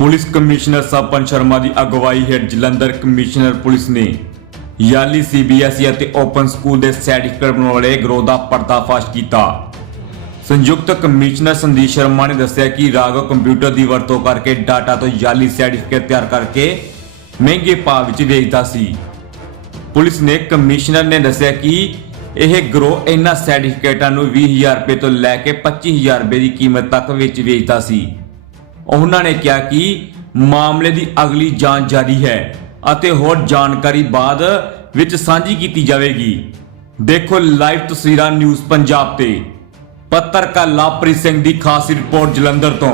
Police commissioner Sapan Sharma ਦੀ ਅਗਵਾਈ ਹੇਠ ਜਲੰਧਰ ਕਮਿਸ਼ਨਰ ਪੁਲਿਸ ਨੇ ਯਾਲੀ ਸੀਬੀਐਸਈ E ਅਤੇ ਓਪਨ ਸਕੂਲ ਦੇ ਸਰਟੀਫਿਕੇਟ ਬਣਾਉਣ ਵਾਲੇ ਗਰੋਹ ਦਾ ਪਰਦਾਫਾਸ਼ ਕੀਤਾ। ਸੰਯੁਕਤ ਕਮਿਸ਼ਨਰ ਸੰਦੀਪ ਸ਼ਰਮਾ ਨੇ ਦੱਸਿਆ ਕਿ ਰਾਘਵ ਕੰਪਿਊਟਰ ਦੀ ਵਰਤੋਂ ਕਰਕੇ ਡਾਟਾ ਤੋਂ ਯਾਲੀ ਸਰਟੀਫਿਕੇਟ ਤਿਆਰ ਕਰਕੇ ਮਹਿੰਗੇ ਭਾਅ ਵਿੱਚ ਵੇਚਦਾ ਸੀ। ਪੁਲਿਸ ਨੇ ਕਮਿਸ਼ਨਰ ਨੇ ਦੱਸਿਆ ਕਿ ਇਹ ਗਰੋਹ ਇਹਨਾਂ ਸਰਟੀਫਿਕੇਟਾਂ ਨੂੰ 20000 ਰੁਪਏ ਤੋਂ ਲੈ ਕੇ 25000 ਰੁਪਏ ਦੀ ਕੀਮਤ ਤੱਕ ਵਿੱਚ ਵੇਚਦਾ ਸੀ। ਉਹਨਾਂ ਨੇ ਕਿਹਾ ਕਿ ਮਾਮਲੇ ਦੀ ਅਗਲੀ ਜਾਂਚ ਜਾਰੀ ਹੈ ਅਤੇ ਹੋਰ ਜਾਣਕਾਰੀ ਬਾਅਦ ਵਿੱਚ ਸਾਂਝੀ ਕੀਤੀ ਜਾਵੇਗੀ। ਦੇਖੋ ਲਾਈਵ ਤਸਵੀਰਾਂ ਨਿਊਜ਼ ਪੰਜਾਬ ਤੇ। ਪੱਤਰਕਾਰ ਲਾਪ੍ਰੀਤ ਸਿੰਘ ਦੀ ਖਾਸ ਰਿਪੋਰਟ ਜਲੰਧਰ ਤੋਂ।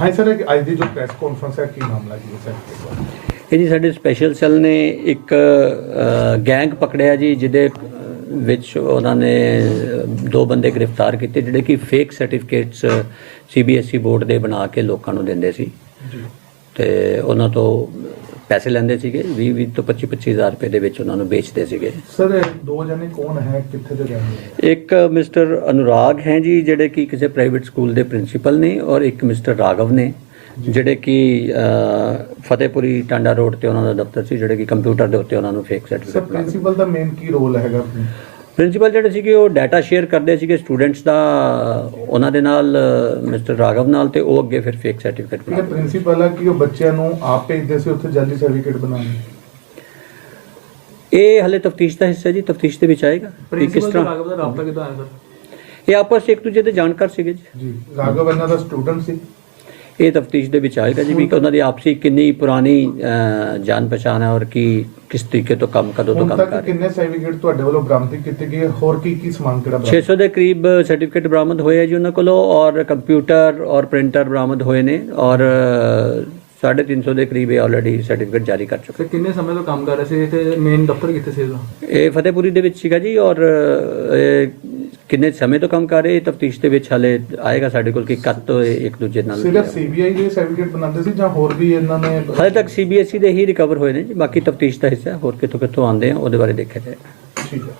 ਹਾਂ ਸਰ ਅੱਜ ਦੀ ਜੋ ਪ੍ਰੈਸ ਕਾਨਫਰੰਸ ਹੈ ਕੀ ਮਾਮਲਾ ਜੀ ਸਰ ਇਹ ਜੀ ਸਾਡੇ ਸਪੈਸ਼ਲ ਸੈੱਲ ਨੇ ਇੱਕ ਅ, ਗੈਂਗ ਪਕੜਿਆ ਜੀ ਜਿਹਦੇ ਵਿੱਚ ਉਹਨਾਂ ਨੇ ਦੋ ਬੰਦੇ ਗ੍ਰਿਫਤਾਰ ਕੀਤੇ ਜਿਹੜੇ ਕਿ ਫੇਕ ਸਰਟੀਫਿਕੇਟਸ ਸੀਬੀਐਸਈ ਬੋਰਡ ਦੇ ਬਣਾ ਕੇ ਲੋਕਾਂ ਨੂੰ ਦਿੰਦੇ ਸੀ। ਤੇ ਉਹਨਾਂ ਤੋਂ ਪੈਸੇ ਲੈਂਦੇ ਸੀਗੇ 20 20 ਤੋਂ 25 25000 ਰੁਪਏ ਦੇ ਵਿੱਚ ਉਹਨਾਂ ਨੂੰ ਵੇਚਦੇ ਸੀਗੇ। ਸਰ ਦੋ ਜਣੇ ਕੌਣ ਹੈ? ਕਿੱਥੇ ਦੇ ਵਾਲੇ? ਇੱਕ ਮਿਸਟਰ ਅਨੁਰਾਗ ਹੈ ਜੀ ਜਿਹੜੇ ਕਿ ਕਿਸੇ ਪ੍ਰਾਈਵੇਟ ਸਕੂਲ ਦੇ ਪ੍ਰਿੰਸੀਪਲ ਨੇ ਔਰ ਇੱਕ ਮਿਸਟਰ ਰਾਘਵ ਨੇ। ਜਿਹੜੇ ਕਿ ਫਤਿਹਪੁਰੀ ਟਾਂਡਾ ਰੋਡ ਤੇ ਉਹਨਾਂ ਦਾ ਦਫ਼ਤਰ ਸੀ ਜਿਹੜੇ ਕਿ ਕੰਪਿਊਟਰ ਦੇ ਉੱਤੇ ਉਹਨਾਂ ਨੂੰ ਫੇਕ ਸਰ ਸਰਟੀਫਿਕੇਟ ਪ੍ਰਿੰਸੀਪਲ ਦਾ ਮੇਨ ਕੀ ਰੋਲ ਹੈਗਾ? ਪ੍ਰਿੰਸੀਪਲ ਜਿਹੜੇ ਸੀਗੇ ਉਹ ਡਾਟਾ ਸ਼ੇਅਰ ਕਰਦੇ ਸੀਗੇ ਸਟੂਡੈਂਟਸ ਦਾ ਉਹਨਾਂ ਦੇ ਨਾਲ ਮਿਸਟਰ ਰਾਘਵ ਨਾਲ ਤੇ ਉਹ ਅੱਗੇ ਫਿਰ ਫੇਕ ਸਰਟੀਫਿਕੇਟ ਠੀਕ ਹੈ ਬਣਾਉਂਦੇ ਪ੍ਰਿੰਸੀਪਲ ਹੈ ਕਿ ਉਹ ਬੱਚਿਆਂ ਨੂੰ ਆਪ ਭੇਜਦੇ ਸੀ ਉੱਥੇ ਜਲਦੀ ਸਰਟੀਫਿਕੇਟ ਬਣਾਉਣ? ਇਹ ਹਲੇ ਤਫਤੀਸ਼ ਦਾ ਹਿੱਸਾ ਜੀ ਤਫਤੀਸ਼ ਦੇ ਵਿੱਚ ਆਏਗਾ। ਕਿ ਕਿਸ ਤਰ੍ਹਾਂ ਰਾਘਵ ਦਾ ਰਾਬਤਾ ਕਿਦਾਂ ਆਇਆ ਸਰ ਇਹ ਆਪਸ 'ਚ ਇੱਕ ਦੂਜੇ ਦੇ ਜਾਣਕਾਰ ਸੀਗੇ ਜੀ। ਜੀ ਰਾਘਵ ਇਹਨਾਂ ਦਾ ਸਟੂਡੈਂਟ ਸੀ। ਇਹ ਤਫਤੀਸ਼ ਦੇ ਵਿੱਚ ਆਏਗਾ ਜੀ ਵੀ ਕਿ ਉਹਨਾਂ ਦੀ ਆਪਸੀ ਕਿੰਨੀ ਪੁਰਾਣੀ ਜਾਣ ਪਛਾਣ ਹੈ ਔਰ ਕੀ ਕਿਸ ਤਰੀਕੇ ਤੋਂ ਕੰਮ ਕਦੋਂ ਤੋਂ ਕੰਮ ਕਰ ਰਹੇ ਕਿੰਨੇ ਸਰਟੀਫਿਕੇਟ ਤੁਹਾਡੇ ਵੱਲੋਂ ਬਰਾਮਦ ਕੀਤੇ ਗਏ ਹੋਰ ਕੀ ਕੀ ਸਮਾਨ ਕਿਹੜਾ ਬਰਾਮਦ 600 ਦੇ ਕਰੀਬ ਸਰਟੀਫਿਕੇਟ ਬਰਾਮਦ ਹੋਏ ਹੈ ਜੀ ਉਹਨਾਂ ਕੋਲੋਂ ਔਰ ਕੰਪਿਊਟਰ ਔਰ ਪ੍ਰਿੰਟਰ ਬਰਾਮਦ ਹੋਏ ਨੇ ਔਰ ਅਹ, 350 ਦੇ ਕਰੀਬ ਇਹ ਆਲਰੇਡੀ ਸਰਟੀਫਿਕੇਟ ਜਾਰੀ ਕਰ ਚੁੱਕੇ ਕਿੰਨੇ ਸਮੇਂ ਤੋਂ ਕੰਮ ਕਰ ਰਹੇ ਸੀ? ਤੇ ਮੇਨ ਦਫ਼ਤਰ ਕਿੱਥੇ ਸੀ ਇਹਦਾ? ਇਹ ਫਤਿਹਪੁਰੀ ਦੇ ਵਿੱਚ ਸੀਗਾ ਜੀ ਔਰ ਕਿੰਨੇ ਸਮੇਂ ਤੋਂ ਕੰਮ ਕਰ ਰਹੇ? ਤਫਤੀਸ਼ ਦੇ ਵਿੱਚ ਹਲੇ ਆਏਗਾ ਸਾਡੇ ਕੋਲ ਕਿ ਕਦ ਤੋਂ ਇਹ ਇੱਕ ਦੂਜੇ ਨਾਲ ਸਿਰਫ ਸੀਬੀਆਈ ਦੇ ਸਰਟੀਫਿਕੇਟ ਬਣਾਉਂਦੇ ਸੀ ਜਾਂ ਹੋਰ ਵੀ ਇਹਨਾਂ ਨੇ ਹਲੇ ਤੱਕ ਸੀਬੀਐਸਈ ਦੇ ਹੀ ਰਿਕਵਰ ਹੋਏ ਨੇ ਜੀ। ਬਾਕੀ ਤਫਤੀਸ਼ ਦਾ ਹਿੱਸਾ। ਹੋਰ ਕਿੱਥੋਂ ਕਿੱਥੋਂ ਆਉਂਦੇ ਆ ਉਹਦੇ ਬਾਰੇ ਦੇਖਿਆ ਜਾਏਗਾ ਠੀਕ ਹੈ।